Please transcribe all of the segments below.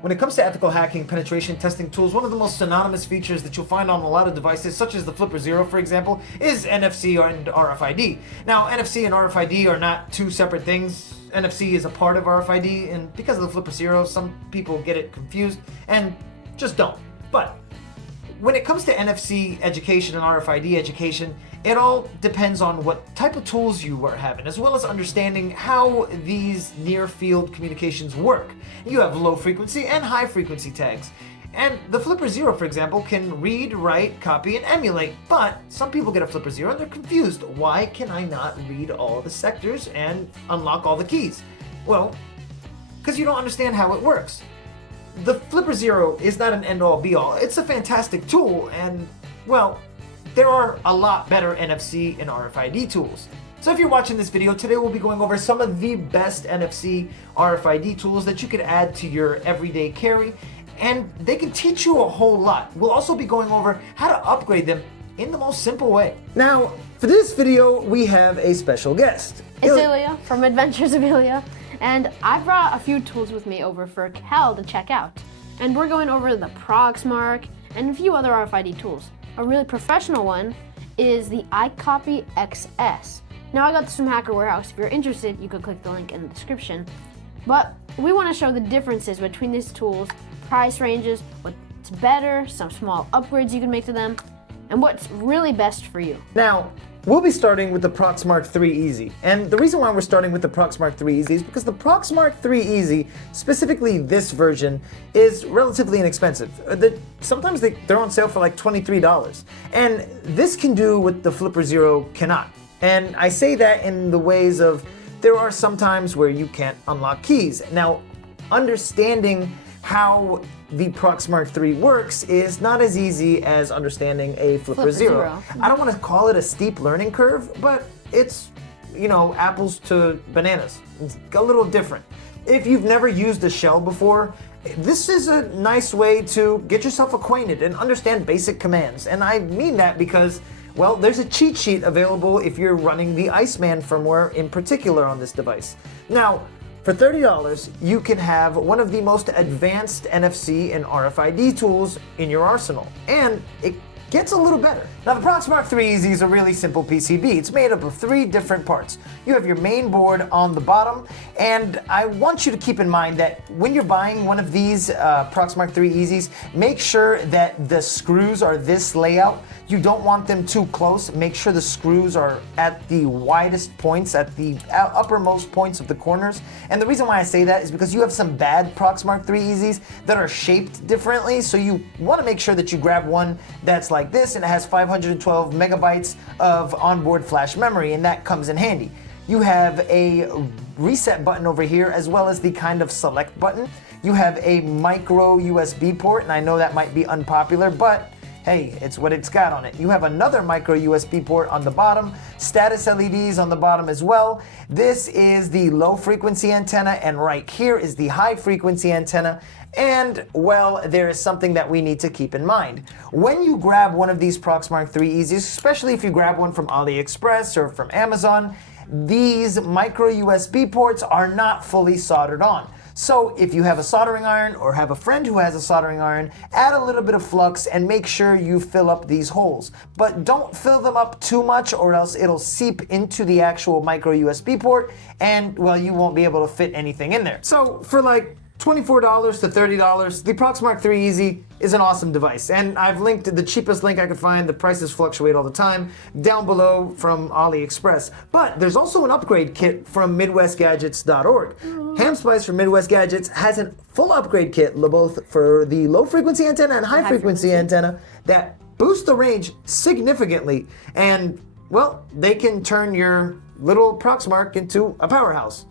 When it comes to ethical hacking penetration testing tools, one of the most synonymous features that you'll find on a lot of devices, such as the Flipper Zero, for example, is NFC and RFID. Now, NFC and RFID are not two separate things. NFC is a part of RFID, and because of the Flipper Zero, some people get it confused and just don't. But when it comes to NFC education and RFID education, it all depends on what type of tools you are having, as well as understanding how these near-field communications work. You have low-frequency and high-frequency tags. And the Flipper Zero, for example, can read, write, copy, and emulate, but some people get a Flipper Zero and they're confused. Why can I not read all the sectors and unlock all the keys? Well, because you don't understand how it works. The Flipper Zero is not an end-all be-all. It's a fantastic tool, and, well, there are a lot better NFC and RFID tools. So if you're watching this video, today we'll be going over some of the best NFC RFID tools that you could add to your everyday carry, and they can teach you a whole lot. We'll also be going over how to upgrade them in the most simple way. Now, for this video, we have a special guest. It's Ilya from Adventures of Ilya, and I brought a few tools with me over for Cal to check out. And we're going over the PROXMARK and a few other RFID tools. A really professional one is the iCopy XS. Now I got this from Hacker Warehouse. If you're interested, you could click the link in the description. But we want to show the differences between these tools, price ranges, what's better, some small upgrades you can make to them, and what's really best for you. Now, we'll be starting with the Proxmark3 Easy. And the reason why we're starting with the Proxmark3 Easy is because the Proxmark3 Easy, specifically this version, is relatively inexpensive. Sometimes they're on sale for like $23. And this can do what the Flipper Zero cannot. And I say that in the ways of, there are some times where you can't unlock keys. Now, understanding how the Proxmark3 works is not as easy as understanding a Flipper Zero. I don't want to call it a steep learning curve, but it's, apples to bananas. It's a little different. If you've never used a shell before, this is a nice way to get yourself acquainted and understand basic commands. And I mean that because, well, there's a cheat sheet available if you're running the Iceman firmware in particular on this device. Now, for $30, you can have one of the most advanced NFC and RFID tools in your arsenal, and it gets a little better. Now, the Proxmark3 Easy is a really simple PCB. It's made up of 3 different parts. You have your main board on the bottom, and I want you to keep in mind that when you're buying one of these Proxmark3 Easies, make sure that the screws are this layout. You don't want them too close. Make sure the screws are at the widest points, at the uppermost points of the corners. And the reason why I say that is because you have some bad Proxmark3 Easies that are shaped differently, so you want to make sure that you grab one that's like this and it has 512 megabytes of onboard flash memory, and that comes in handy. You have a reset button over here as well as the kind of select button. You have a micro USB port, and I know that might be unpopular, but hey, it's what it's got on it. You have another micro USB port on the bottom, status LEDs on the bottom as well. This is the low frequency antenna, and right here is the high frequency antenna. And, well, there is something that we need to keep in mind. When you grab one of these Proxmark3 Easies, especially if you grab one from ALIEXPRESS or from Amazon, these micro USB ports are not fully soldered on. So if you have a soldering iron or have a friend who has a soldering iron, add a little bit of flux and make sure you fill up these holes. But don't fill them up too much or else it'll seep into the actual micro USB port and, well, you won't be able to fit anything in there. So for like $24 to $30, the Proxmark3 Easy is an awesome device. And I've linked the cheapest link I could find, the prices fluctuate all the time, down below from AliExpress. But there's also an upgrade kit from MidwestGadgets.org. HamSpice from Midwest Gadgets has a full upgrade kit, both for the low frequency antenna and high frequency antenna, that boost the range significantly. And, well, they can turn your little Proxmark into a powerhouse.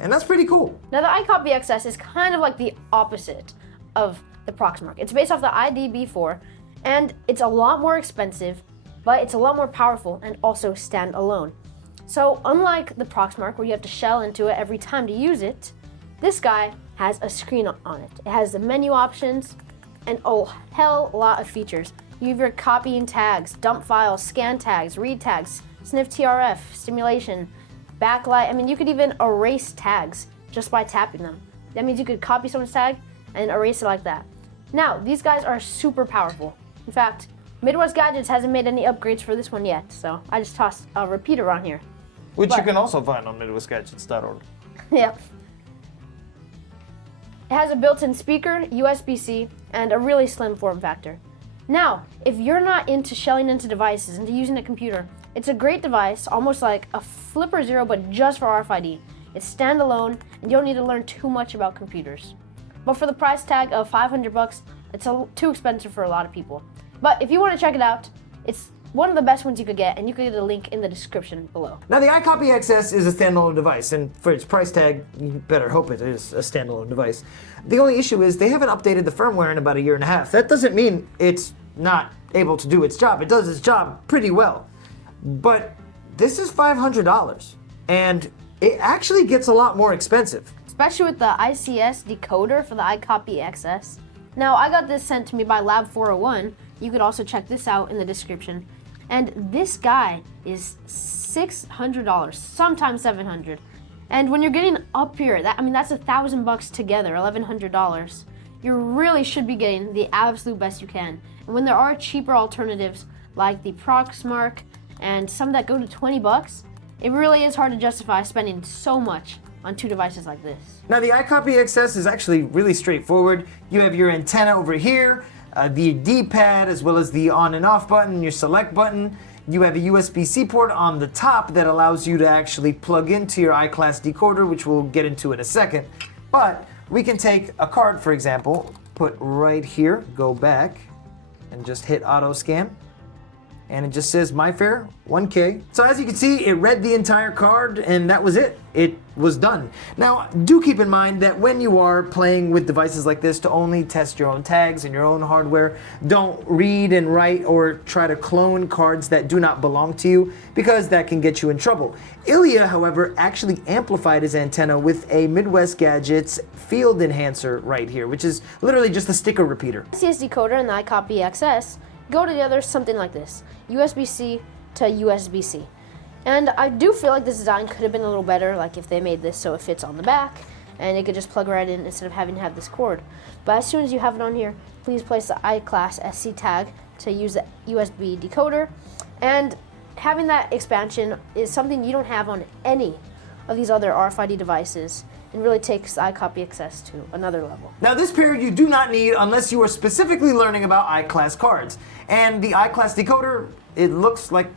And that's pretty cool. Now the iCopy XS is kind of like the opposite of the Proxmark. It's based off the IDB4, and it's a lot more expensive, but it's a lot more powerful and also standalone. So unlike the Proxmark, where you have to shell into it every time to use it, this guy has a screen on it. It has the menu options and a hell lot of features. You have your copying tags, dump files, scan tags, read tags, sniff TRF, stimulation, backlight. I mean, you could even erase tags just by tapping them. That means you could copy someone's tag and erase it like that. Now, these guys are super powerful. In fact, Midwest Gadgets hasn't made any upgrades for this one yet, so I just tossed a repeater on here. Which you can also find on MidwestGadgets.org. Yeah. It has a built-in speaker, USB-C, and a really slim form factor. Now, if you're not into shelling into devices, into using a computer, it's a great device, almost like a Flipper Zero, but just for RFID. It's standalone, and you don't need to learn too much about computers. But for the price tag of $500, it's too expensive for a lot of people. But if you want to check it out, it's one of the best ones you could get, and you can get a link in the description below. Now the iCopy XS is a standalone device, and for its price tag, you better hope it is a standalone device. The only issue is they haven't updated the firmware in about 1.5 years. That doesn't mean it's not able to do its job. It does its job pretty well. But this is $500, and it actually gets a lot more expensive. Especially with the ICS decoder for the iCopy XS. Now, I got this sent to me by Lab 401. You could also check this out in the description. And this guy is $600, sometimes $700. And when you're getting up here, that's $1,000 together, $1,100. You really should be getting the absolute best you can. And when there are cheaper alternatives like the PROXMARK and some that go to $20, it really is hard to justify spending so much on two devices like this. Now the iCopy XS is actually really straightforward. You have your antenna over here, the D-pad, as well as the on and off button, your select button. You have a USB-C port on the top that allows you to actually plug into your iClass decoder, which we'll get into in a second. But we can take a card, for example, put right here, go back, and just hit auto scan. And it just says MyFair 1K. So as you can see, it read the entire card, and that was it. It was done. Now, do keep in mind that when you are playing with devices like this, to only test your own tags and your own hardware. Don't read and write or try to clone cards that do not belong to you, because that can get you in trouble. Ilya, however, actually amplified his antenna with a Midwest Gadgets field enhancer right here, which is literally just a sticker repeater. ICS decoder and the iCopy XS go together something like this, USB-C to USB-C. And I do feel like this design could have been a little better, like if they made this so it fits on the back and it could just plug right in instead of having to have this cord. But as soon as you have it on here, please place the iClass SC tag to use the USB decoder. And having that expansion is something you don't have on any of these other RFID devices. It really takes the iCopy XS to another level. Now this pair you do not need unless you are specifically learning about iClass cards. And the iClass decoder, it looks like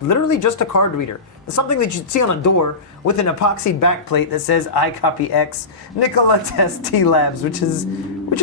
literally just a card reader. It's something that you'd see on a door with an epoxy backplate that says iCopy X Nikola Test T Labs, which is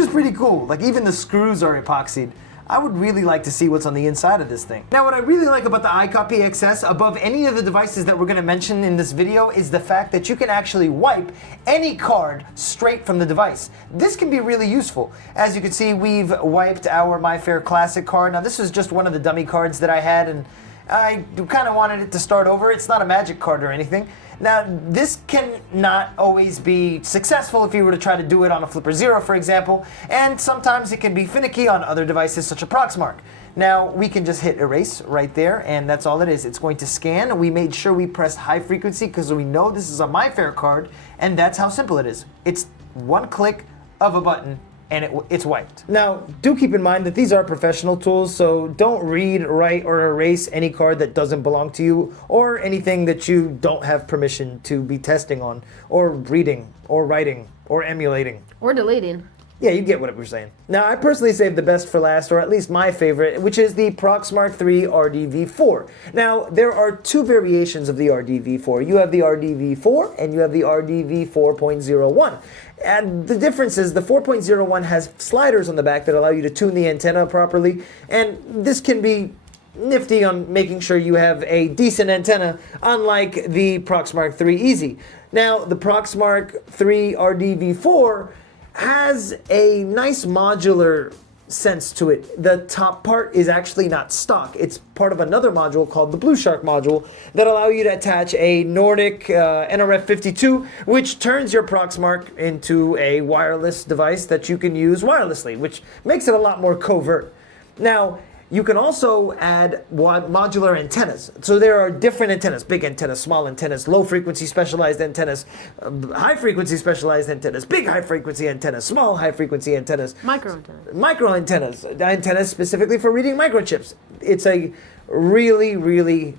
pretty cool. Like even the screws are epoxied. I would really like to see what's on the inside of this thing. Now what I really like about the iCopy XS above any of the devices that we're going to mention in this video is the fact that you can actually wipe any card straight from the device. This can be really useful. As you can see, we've wiped our MyFair Classic card. Now this was just one of the dummy cards that I had, and I kind of wanted it to start over. It's not a magic card or anything. Now, this can not always be successful if you were to try to do it on a Flipper Zero, for example, and sometimes it can be finicky on other devices such as Proxmark. Now, we can just hit erase right there, and that's all it is. It's going to scan. We made sure we pressed high frequency because we know this is a MyFair card, and that's how simple it is. It's one click of a button, and it's wiped. Now, do keep in mind that these are professional tools, so don't read, write, or erase any card that doesn't belong to you, or anything that you don't have permission to be testing on, or reading, or writing, or emulating. Or deleting. Yeah, you get what we're saying. Now, I personally saved the best for last, or at least my favorite, which is the Proxmark3 RDV4. Now, there are two variations of the RDV4. You have the RDV4, and you have the RDV 4.01. And the difference is the 4.01 has sliders on the back that allow you to tune the antenna properly, and this can be nifty on making sure you have a decent antenna, unlike the Proxmark3 Easy. Now, the Proxmark3 RDV4 has a nice modular sense to it. The top part is actually not stock. It's part of another module called the Blue Shark module that allow you to attach a Nordic NRF52, which turns your Proxmark into a wireless device that you can use wirelessly, which makes it a lot more covert. Now, You can also add modular antennas. So there are different antennas, big antennas, small antennas, low frequency specialized antennas, high frequency specialized antennas, big high frequency antennas, small high frequency antennas. Micro antennas specifically for reading microchips. It's a really, really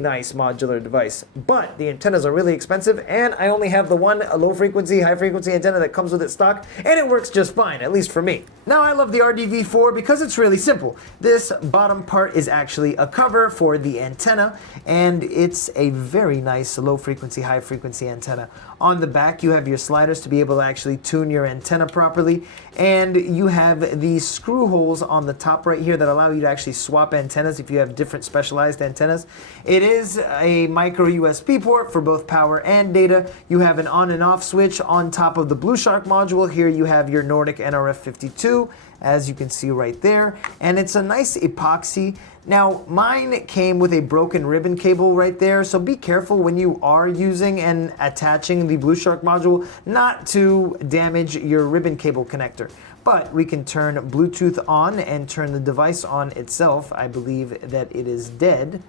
nice modular device, but the antennas are really expensive, and I only have the one low frequency, high frequency antenna that comes with it stock, and it works just fine, at least for me. Now I love the RDV4 because it's really simple. This bottom part is actually a cover for the antenna, and it's a very nice low frequency, high frequency antenna. On the back you have your sliders to be able to actually tune your antenna properly, and you have these screw holes on the top right here that allow you to actually swap antennas if you have different specialized antennas. It is a micro USB port for both power and data. You have an on and off switch on top of the Blue Shark module. Here you have your Nordic NRF52, as you can see right there, and it's a nice epoxy. Now mine came with a broken ribbon cable right there, so be careful when you are using and attaching the Blue Shark module not to damage your ribbon cable connector. But we can turn Bluetooth on and turn the device on itself. I believe that it is dead.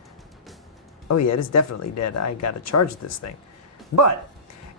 Oh yeah, it is definitely dead. I gotta charge this thing. But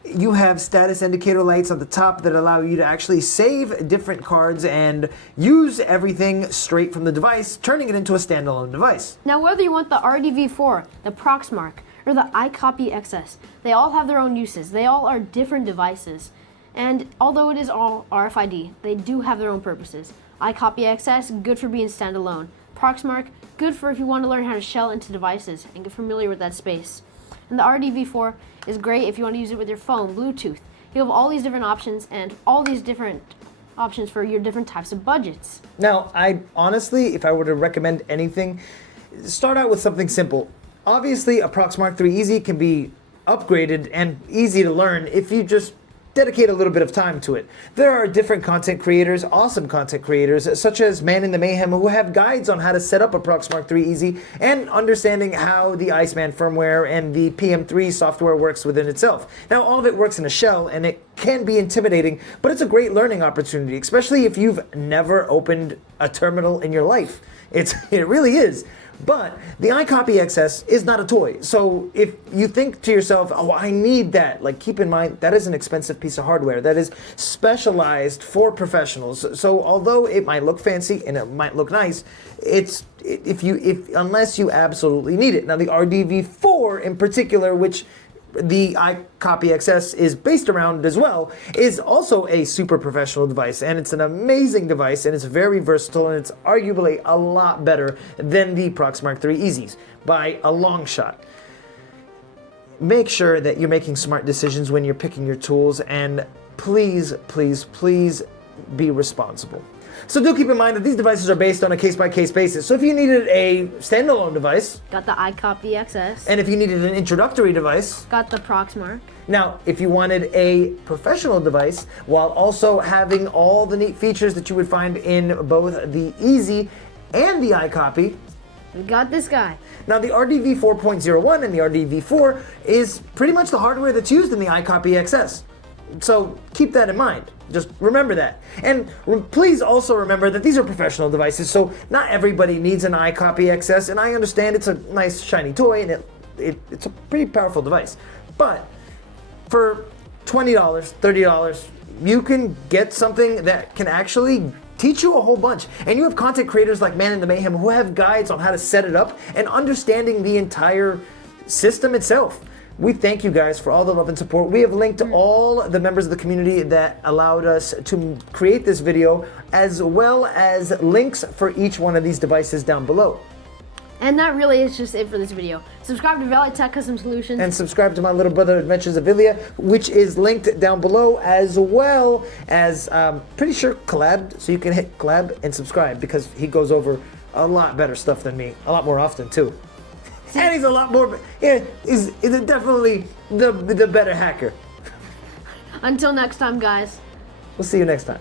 you have status indicator lights on the top that allow you to actually save different cards and use everything straight from the device, turning it into a standalone device. Now whether you want the RDV4, the Proxmark, or the iCopy XS, they all have their own uses. They all are different devices. And although it is all RFID, they do have their own purposes. iCopy XS, good for being standalone. Proxmark, good for if you want to learn how to shell into devices and get familiar with that space. And the RDV4 is great if you want to use it with your phone, Bluetooth. You have all these different options and all these different options for your different types of budgets. Now, I honestly, if I were to recommend anything, start out with something simple. Obviously, a Proxmark3 Easy can be upgraded and easy to learn if you just dedicate a little bit of time to it. There are different content creators, awesome content creators, such as Man in the Mayhem, who have guides on how to set up a Proxmark3 Easy and understanding how the Iceman firmware and the PM3 software works within itself. Now, all of it works in a shell, and it can be intimidating, but it's a great learning opportunity, especially if you've never opened a terminal in your life. It really is. But the iCopy XS is not a toy. So if you think to yourself, oh, I need that, like keep in mind that is an expensive piece of hardware that is specialized for professionals. So although it might look fancy and it might look nice, unless you absolutely need it. Now the RDV4 in particular, which the iCopy XS is based around as well, is also a super professional device, and it's an amazing device, and it's very versatile, and it's arguably a lot better than the Proxmark3 Easies by a long shot. Make sure that you're making smart decisions when you're picking your tools, and please, please, please be responsible. So do keep in mind that these devices are based on a case-by-case basis. So if you needed a standalone device, got the iCopy XS. And if you needed an introductory device, got the Proxmark. Now, if you wanted a professional device while also having all the neat features that you would find in both the Easy and the iCopy, we got this guy. Now the RDV 4.01 and the RDV4 is pretty much the hardware that's used in the iCopy XS. So keep that in mind. Just remember that. And please also remember that these are professional devices, so not everybody needs an iCopy XS, and I understand it's a nice shiny toy and it's a pretty powerful device. But for $20, $30, you can get something that can actually teach you a whole bunch. And you have content creators like Man in the Mayhem who have guides on how to set it up and understanding the entire system itself. We thank you guys for all the love and support. We have linked all the members of the community that allowed us to create this video, as well as links for each one of these devices down below. And that really is just it for this video. Subscribe to Valley Tech Custom Solutions. And subscribe to my little brother Adventures of Ilya, which is linked down below, as well as, pretty sure collab, so you can hit collab and subscribe because he goes over a lot better stuff than me, a lot more often too. And he's a lot more, yeah, he's definitely the better hacker. Until next time, guys. We'll see you next time.